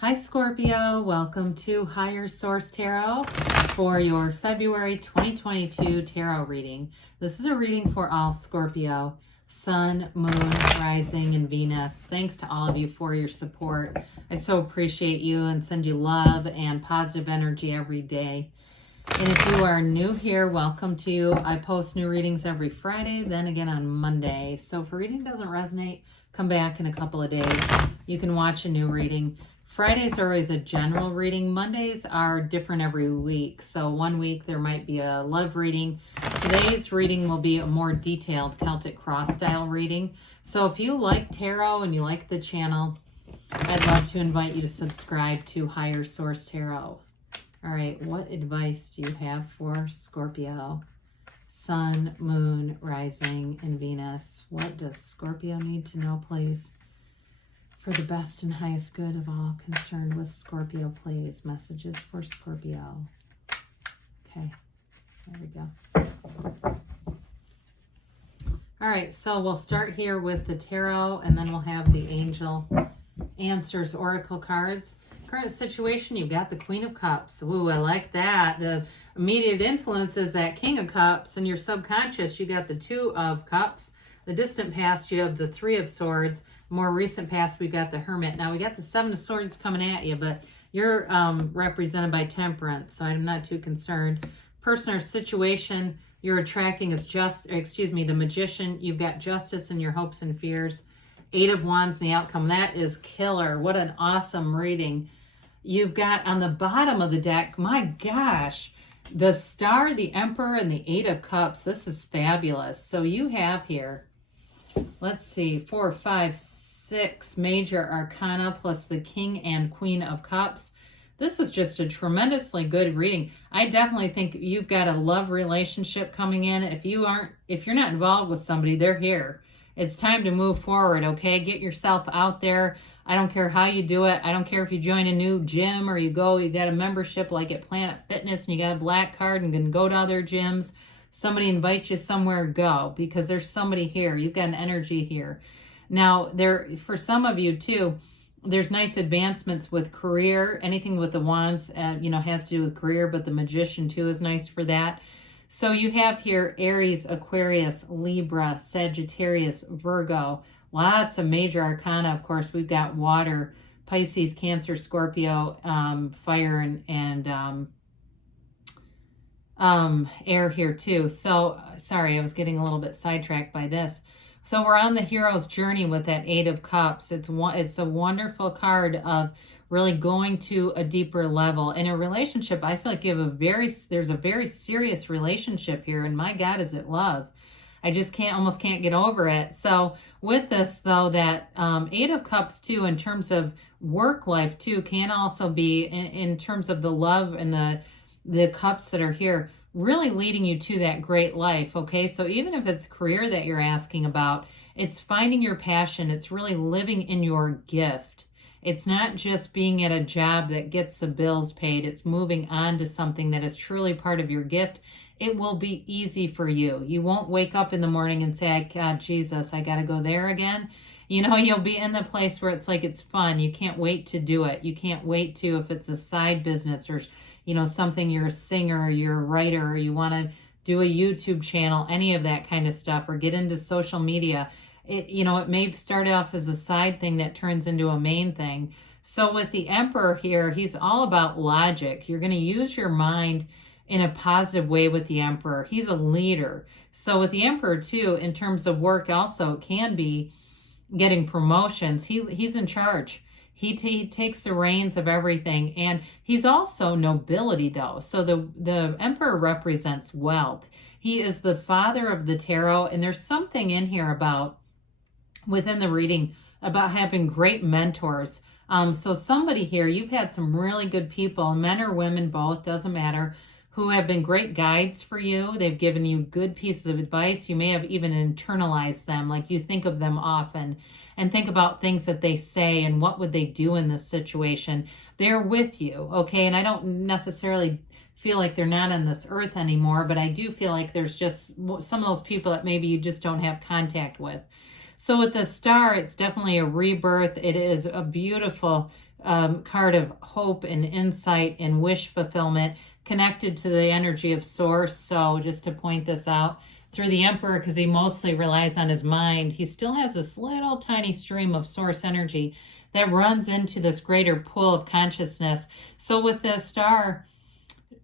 Hi Scorpio, welcome to Higher Source Tarot for your February 2022 tarot reading. This is a reading for all Scorpio, Sun, Moon, Rising, and Venus. Thanks to all of you for your support. I so appreciate you and send you love and positive energy every day. And if you are new here, welcome to you. I post new readings every Friday, then again on Monday. So if a reading doesn't resonate, come back in a couple of days. You can watch a new reading. Fridays are always a general reading. Mondays are different every week. So one week there might be a love reading. Today's reading will be a more detailed Celtic cross style reading. So if you like tarot and you like the channel, I'd love to invite you to subscribe to Higher Source Tarot. All right, what advice do you have for Scorpio? Sun, Moon, Rising, and Venus. What does Scorpio need to know, please? For the best and highest good of all concerned with Scorpio, please. Messages for Scorpio. Okay, there we go. All right, so we'll start here with the tarot, and then we'll have the angel answers oracle cards. Current situation, you've got the Queen of Cups. Ooh, I like that. The immediate influence is that King of Cups. In your subconscious, you got the Two of Cups. The distant past, you have the Three of Swords. More recent past, we've got the Hermit. Now, we got the Seven of Swords coming at you, but you're represented by Temperance, so I'm not too concerned. Person or situation you're attracting is the Magician. You've got Justice in your hopes and fears. Eight of Wands in the outcome. That is killer. What an awesome reading. You've got on the bottom of the deck, my gosh, the Star, the Emperor, and the Eight of Cups. This is fabulous. So you have here, let's see, 4, 5, 6 Major Arcana plus the King and Queen of Cups. This is just a tremendously good reading. I definitely think you've got a love relationship coming in. If you're not involved with somebody, they're here. It's time to move forward, okay? Get yourself out there. I don't care how you do it. I don't care if you join a new gym or you got a membership like at Planet Fitness and you got a black card and can go to other gyms. Somebody invites you somewhere, go, because there's somebody here. You've got an energy here. Now, for some of you too, there's nice advancements with career. Anything with the wands, has to do with career, but the Magician too is nice for that. So you have here Aries, Aquarius, Libra, Sagittarius, Virgo. Lots of major arcana. Of course, we've got water, Pisces, Cancer, Scorpio, fire, and air here too. So, sorry, I was getting a little bit sidetracked by this. So we're on the hero's journey with that Eight of Cups. It's a wonderful card of really going to a deeper level. In a relationship, I feel like you have there's a very serious relationship here, and my God, is it love. I just almost can't get over it. So with this, though, that Eight of Cups, too, in terms of work life, too, can also be, in terms of the love and the cups that are here, really leading you to that great life, okay? So even if it's career that you're asking about, it's finding your passion. It's really living in your gift. It's not just being at a job that gets the bills paid. It's moving on to something that is truly part of your gift. It will be easy for you. You won't wake up in the morning and say, God, Jesus, I got to go there again. You'll be in the place where it's like it's fun. You can't wait to do it. You can't wait to, if it's a side business or, something, you're a singer, or you're a writer, or you want to do a YouTube channel, any of that kind of stuff, or get into social media. It may start off as a side thing that turns into a main thing. So with the Emperor here, he's all about logic. You're going to use your mind in a positive way with the Emperor. He's a leader. So with the Emperor too, in terms of work also, it can be getting promotions. He's in charge. He takes the reins of everything. And he's also nobility, though. So the Emperor represents wealth. He is the father of the tarot. And there's something in here within the reading about having great mentors. So somebody here, you've had some really good people, men or women, both, doesn't matter, who have been great guides for you. They've given you good pieces of advice. You may have even internalized them, like you think of them often and think about things that they say and what would they do in this situation. They're with you, okay? And I don't necessarily feel like they're not on this earth anymore, but I do feel like there's just some of those people that maybe you just don't have contact with. So with the star, it's definitely a rebirth. It is a beautiful card of hope and insight and wish fulfillment connected to the energy of source. So just to point this out, through the Emperor, because he mostly relies on his mind, he still has this little tiny stream of source energy that runs into this greater pool of consciousness. So with the star,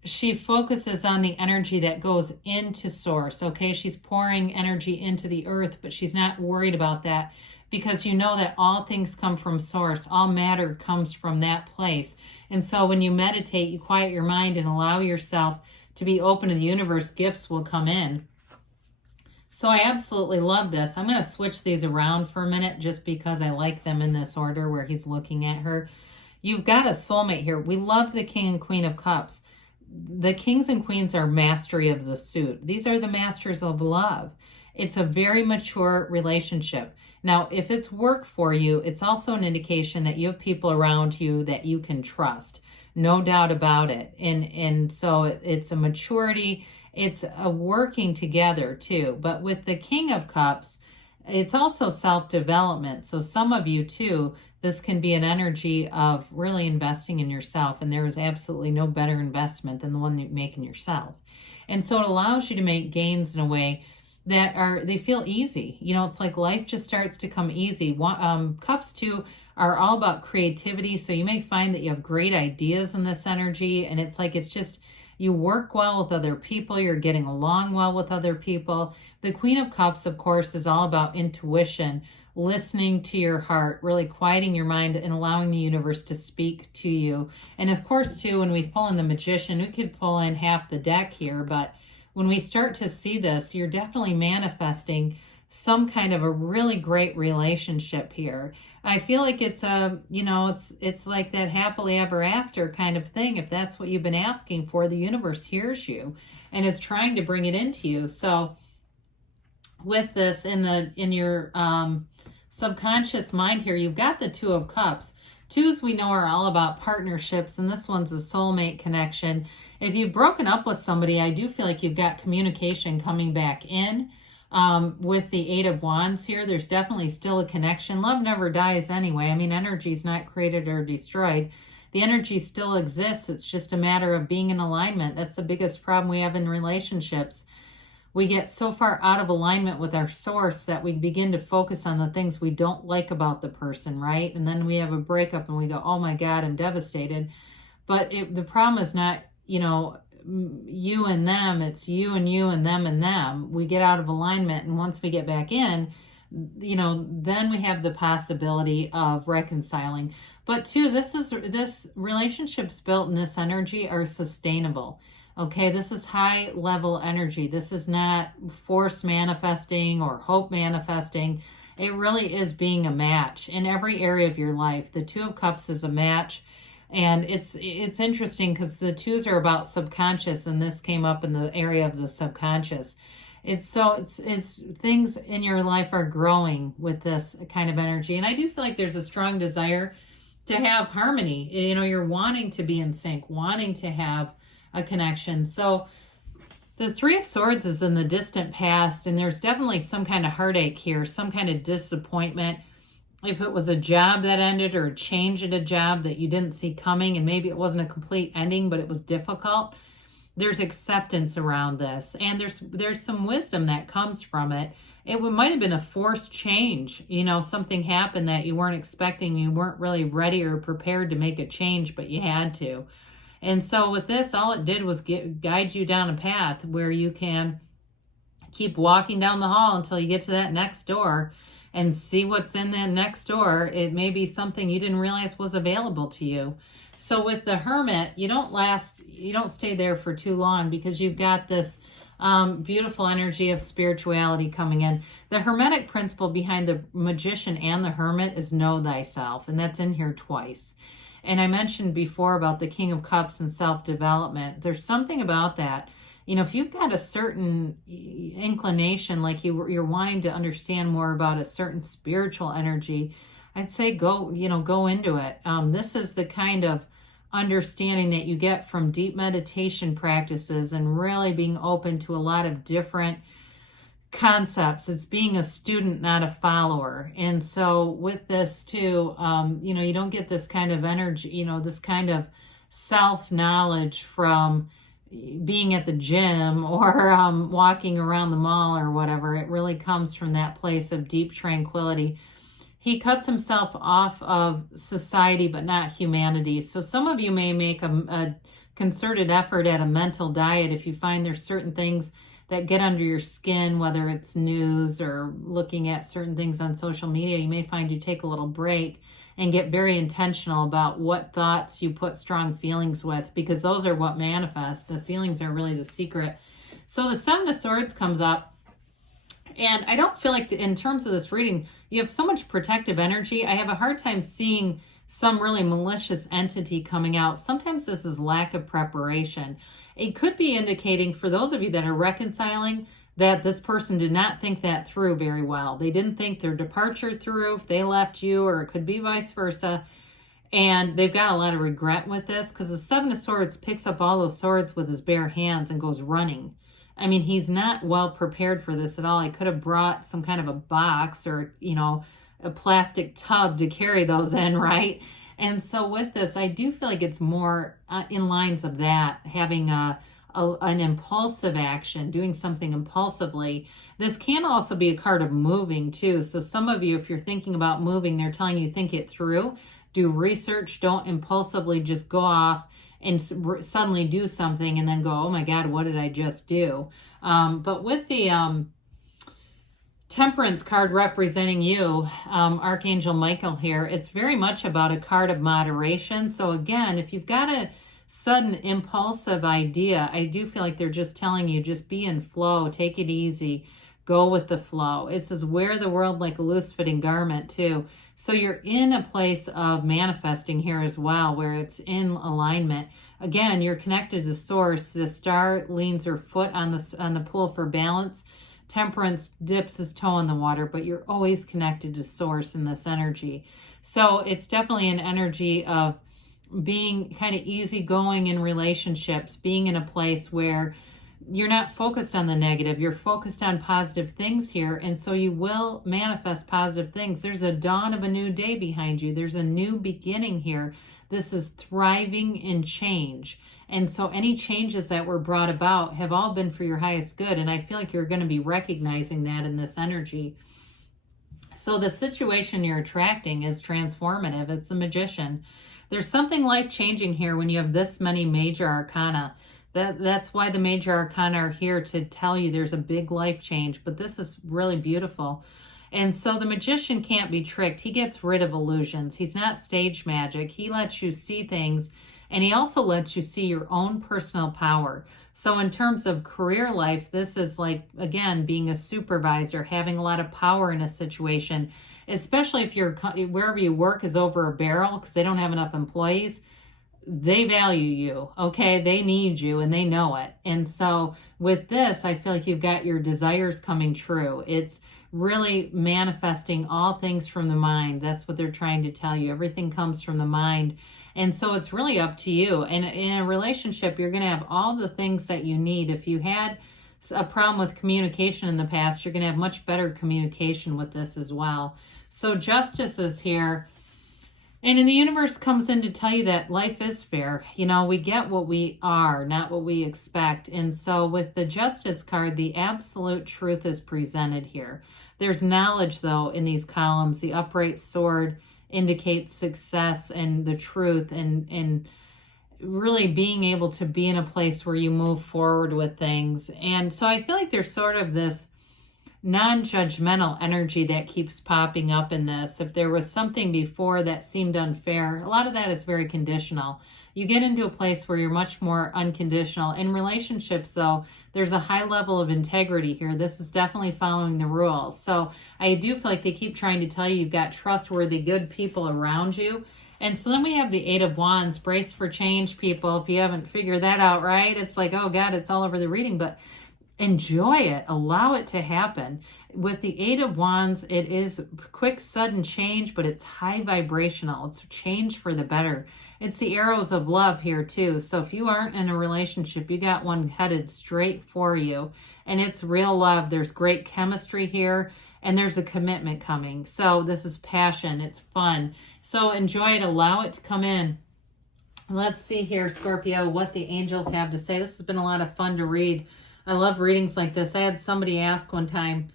she focuses on the energy that goes into source. Okay, she's pouring energy into the earth, but she's not worried about that, because you know that all things come from source. All matter comes from that place. And so when you meditate, you quiet your mind and allow yourself to be open to the universe, gifts will come in. So I absolutely love this. I'm going to switch these around for a minute just because I like them in this order where he's looking at her. You've got a soulmate here. We love the King and Queen of Cups. The kings and queens are mastery of the suit. These are the masters of love. It's a very mature relationship. Now, if it's work for you, it's also an indication that you have people around you that you can trust. No doubt about it. And so it's a maturity. It's a working together too. But with the King of Cups, it's also self-development. So some of you too, this can be an energy of really investing in yourself. And there is absolutely no better investment than the one that you make in yourself. And so it allows you to make gains in a way that they feel easy. You know, it's like life just starts to come easy. Cups too are all about creativity. So you may find that you have great ideas in this energy. And it's like, it's just, you work well with other people. You're getting along well with other people. The Queen of Cups, of course, is all about intuition, listening to your heart, really quieting your mind and allowing the universe to speak to you. And of course, too, when we pull in the Magician, we could pull in half the deck here, but when we start to see this, you're definitely manifesting some kind of a really great relationship here. I feel like it's it's like that happily ever after kind of thing. If that's what you've been asking for, the universe hears you and is trying to bring it into you. So with this in your subconscious mind here, you've got the Two of Cups. Twos we know are all about partnerships, and this one's a soulmate connection. If you've broken up with somebody, I do feel like you've got communication coming back in. With the Eight of Wands here, there's definitely still a connection. Love never dies anyway. I mean, energy is not created or destroyed. The energy still exists. It's just a matter of being in alignment. That's the biggest problem we have in relationships. We get so far out of alignment with our source that we begin to focus on the things we don't like about the person, right? And then we have a breakup and we go, oh my God, I'm devastated. But the problem is not, you and them, it's you and them and them. We get out of alignment, and once we get back in, then we have the possibility of reconciling. But too, this relationships built in this energy are sustainable. Okay, this is high level energy. This is not force manifesting or hope manifesting. It really is being a match in every area of your life. The Two of Cups is a match. And it's interesting because the twos are about subconscious, and this came up in the area of the subconscious. It's things in your life are growing with this kind of energy. And I do feel like there's a strong desire to have harmony. You're wanting to be in sync, wanting to have a connection. So the Three of Swords is in the distant past, and there's definitely some kind of heartache here, some kind of disappointment. If it was a job that ended or a change at a job that you didn't see coming, and maybe it wasn't a complete ending, but it was difficult, there's acceptance around this. And there's some wisdom that comes from it. It might have been a forced change. Something happened that you weren't expecting. You weren't really ready or prepared to make a change, but you had to. And so with this, all it did was guide you down a path where you can keep walking down the hall until you get to that next door and see what's in that next door. It may be something you didn't realize was available to you. So with the Hermit, you don't stay there for too long, because you've got this beautiful energy of spirituality coming in. The Hermetic principle behind the Magician and the Hermit is know thyself, and that's in here twice. And I mentioned before about the King of Cups and self-development. There's something about that. If you've got a certain inclination, like you're wanting to understand more about a certain spiritual energy, I'd say go into it. This is the kind of understanding that you get from deep meditation practices and really being open to a lot of different concepts. It's being a student, not a follower. And so with this too, you know, you don't get this kind of energy, you know, this kind of self-knowledge from being at the gym or walking around the mall or whatever. It really comes from that place of deep tranquility. He cuts himself off of society, but not humanity. So some of you may make a concerted effort at a mental diet if you find there's certain things that get under your skin, whether it's news or looking at certain things on social media. You may find you take a little break and get very intentional about what thoughts you put strong feelings with, because those are what manifest. The feelings are really the secret. So the Seven of Swords comes up. And I don't feel like in terms of this reading, you have so much protective energy. I have a hard time seeing some really malicious entity coming out. Sometimes this is lack of preparation. It could be indicating for those of you that are reconciling that this person did not think that through very well. They didn't think their departure through if they left you, or it could be vice versa. And they've got a lot of regret with this, because the Seven of Swords picks up all those swords with his bare hands and goes running. I mean, he's not well prepared for this at all. He could have brought some kind of a box or, you know, a plastic tub to carry those in, right? And so with this, I do feel like it's more in lines of that, having an impulsive action, doing something impulsively. This can also be a card of moving too. So some of you, if you're thinking about moving, they're telling you think it through, do research, don't impulsively just go off and suddenly do something and then go, oh my God, what did I just do? But with the Temperance card representing you, Archangel Michael here, it's very much about a card of moderation. So again, if you've got a sudden impulsive idea, I do feel like they're just telling you, just be in flow, take it easy, go with the flow. It says wear the world like a loose-fitting garment too. So you're in a place of manifesting here as well, where it's in alignment. Again, you're connected to source. The star leans her foot on the pool for balance. Temperance dips his toe in the water, but you're always connected to source in this energy. So it's definitely an energy of being kind of easygoing in relationships, being in a place where you're not focused on the negative, you're focused on positive things here, and so you will manifest positive things. There's a dawn of a new day behind you. There's a new beginning here. This is thriving in change. And so any changes that were brought about have all been for your highest good. And I feel like you're going to be recognizing that in this energy. So the situation you're attracting is transformative. It's the Magician. There's something life-changing here when you have this many Major Arcana. That's why the Major Arcana are here, to tell you there's a big life change. But this is really beautiful. And so the Magician can't be tricked. He gets rid of illusions. He's not stage magic. He lets you see things, and he also lets you see your own personal power. So in terms of career life, this is like, again, being a supervisor, having a lot of power in a situation, especially if you're wherever you work is over a barrel because they don't have enough employees. They value you, okay? They need you, and they know it. And so with this, I feel like you've got your desires coming true. It's really manifesting all things from the mind. That's what they're trying to tell you. Everything comes from the mind. And so it's really up to you. And in a relationship, you're going to have all the things that you need. If you had a problem with communication in the past, you're going to have much better communication with this as well. So Justice is here. And in the universe comes in to tell you that life is fair. You know, we get what we are, not what we expect. And so with the Justice card, the absolute truth is presented here. There's knowledge, though, in these columns. The upright sword indicates success and the truth, and really being able to be in a place where you move forward with things. And so I feel like there's sort of this non-judgmental energy that keeps popping up in this. If there was something before that seemed unfair, a lot of that is very conditional. You get into a place where you're much more unconditional. In relationships, though, there's a high level of integrity here. This is definitely following the rules. So I do feel like they keep trying to tell you you've got trustworthy, good people around you. And so then we have the Eight of Wands. Brace for change, people. If you haven't figured that out, right? It's like, oh God, it's all over the reading. But enjoy it, allow it to happen. With the Eight of Wands, it is quick, sudden change, but it's high vibrational. It's change for the better. It's the arrows of love here too. So if you aren't in a relationship, you got one headed straight for you, and it's real love. There's great chemistry here, and there's a commitment coming. So this is passion. It's fun. So enjoy it. Allow it to come in. Let's see here, Scorpio, what the angels have to say. This has been a lot of fun to read. I love readings like this. I had somebody ask one time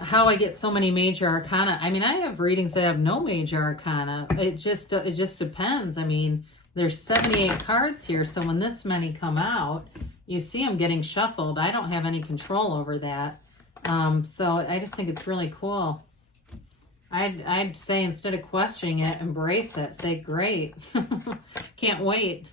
how I get so many major arcana. I mean, I have readings that have no major arcana. It just depends. I mean, there's 78 cards here, so when this many come out, you see them getting shuffled. I don't have any control over that. So I just think it's really cool. I'd say instead of questioning it, embrace it. Say, great. Can't wait.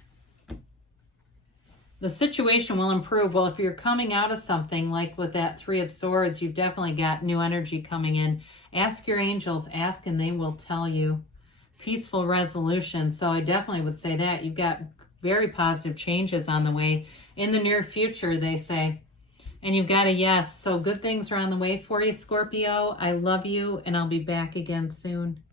The situation will improve. Well, if you're coming out of something like with that Three of Swords, you've definitely got new energy coming in. Ask your angels. Ask and they will tell you. Peaceful resolution. So I definitely would say that. You've got very positive changes on the way in the near future, they say. And you've got a yes. So good things are on the way for you, Scorpio. I love you, and I'll be back again soon.